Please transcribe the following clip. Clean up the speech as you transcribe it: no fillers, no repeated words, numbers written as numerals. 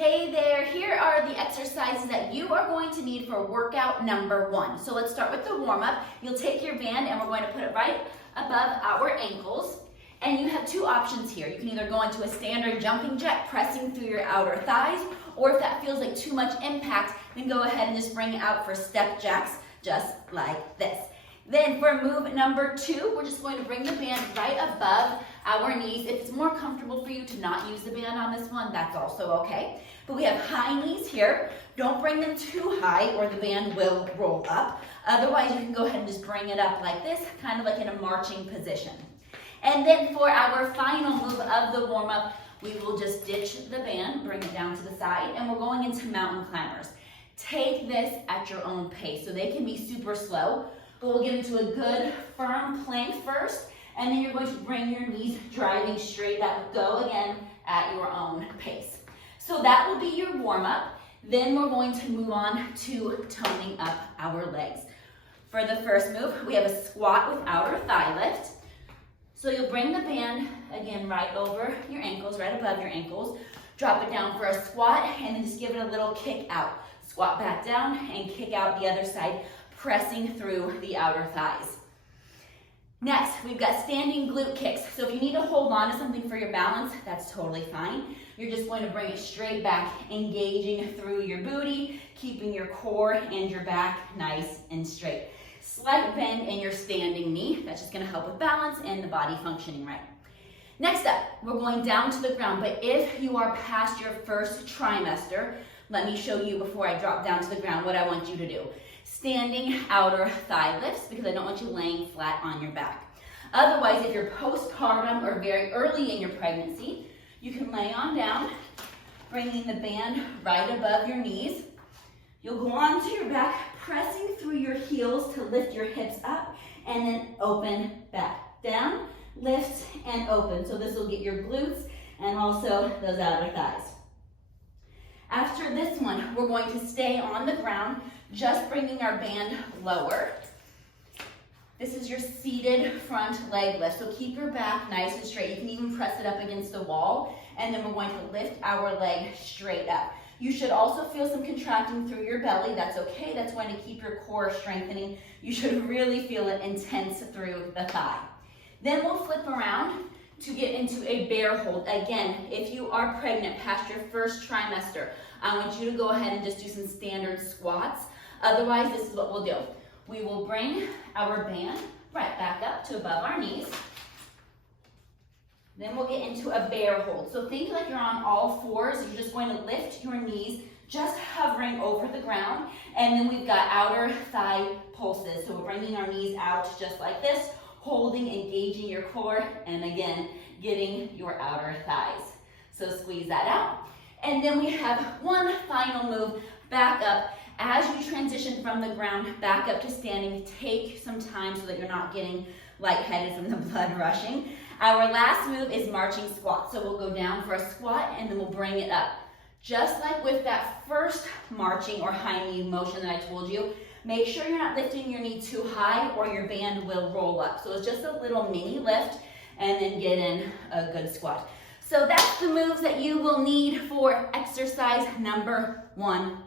Hey there, here are the exercises that you are going to need for workout number 1. So let's start with the warm-up. You'll take your band and we're going to put it right above our ankles. And you have two options here. You can either go into a standard jumping jack, pressing through your outer thighs, or if that feels like too much impact, then go ahead and just bring it out for step jacks, just like this. Then for move number 2, we're just going to bring the band right above our knees. If it's more comfortable for you to not use the band on this one, that's also okay. But we have high knees here. Don't bring them too high or the band will roll up. Otherwise, you can go ahead and just bring it up like this, kind of like in a marching position. And then for our final move of the warm-up, we will just ditch the band, bring it down to the side, and we're going into mountain climbers. Take this at your own pace, so they can be super slow. But we'll get into a good firm plank first, and then you're going to bring your knees driving straight up. Go again at your own pace. So that will be your warm-up. Then we're going to move on to toning up our legs. For the first move, we have a squat with outer thigh lift. So you'll bring the band, again, right over your ankles, right above your ankles. Drop it down for a squat, and then just give it a little kick out. Squat back down and kick out the other side, pressing through the outer thighs. Next, we've got standing glute kicks. So if you need to hold on to something for your balance, that's totally fine. You're just going to bring it straight back, engaging through your booty, keeping your core and your back nice and straight. Slight bend in your standing knee. That's just going to help with balance and the body functioning right. Next up, we're going down to the ground, but if you are past your first trimester, let me show you before I drop down to the ground what I want you to do. Standing outer thigh lifts, because I don't want you laying flat on your back. Otherwise, if you're postpartum or very early in your pregnancy, you can lay on down, bringing the band right above your knees. You'll go onto your back, pressing through your heels to lift your hips up, and then open back. Down, lift, and open. So this will get your glutes and also those outer thighs. After this one, we're going to stay on the ground, just bringing our band lower. This is your seated front leg lift. So keep your back nice and straight. You can even press it up against the wall, and then we're going to lift our leg straight up. You should also feel some contracting through your belly. That's okay. That's going to keep your core strengthening. You should really feel it intense through the thigh. Then we'll flip around to get into a bear hold. Again, if you are pregnant past your first trimester, I want you to go ahead and just do some standard squats. Otherwise, this is what we'll do. We will bring our band right back up to above our knees. Then we'll get into a bear hold. So think like you're on all fours. You're just going to lift your knees, just hovering over the ground. And then we've got outer thigh pulses. So we're bringing our knees out just like this, holding, engaging your core, and again, getting your outer thighs. So squeeze that out. And then we have one final move back up. As you transition from the ground back up to standing, take some time so that you're not getting lightheaded from the blood rushing. Our last move is marching squat. So we'll go down for a squat and then we'll bring it up. Just like with that first marching or high knee motion that I told you, make sure you're not lifting your knee too high or your band will roll up. So it's just a little mini lift and then get in a good squat. So that's the moves that you will need for exercise number 1.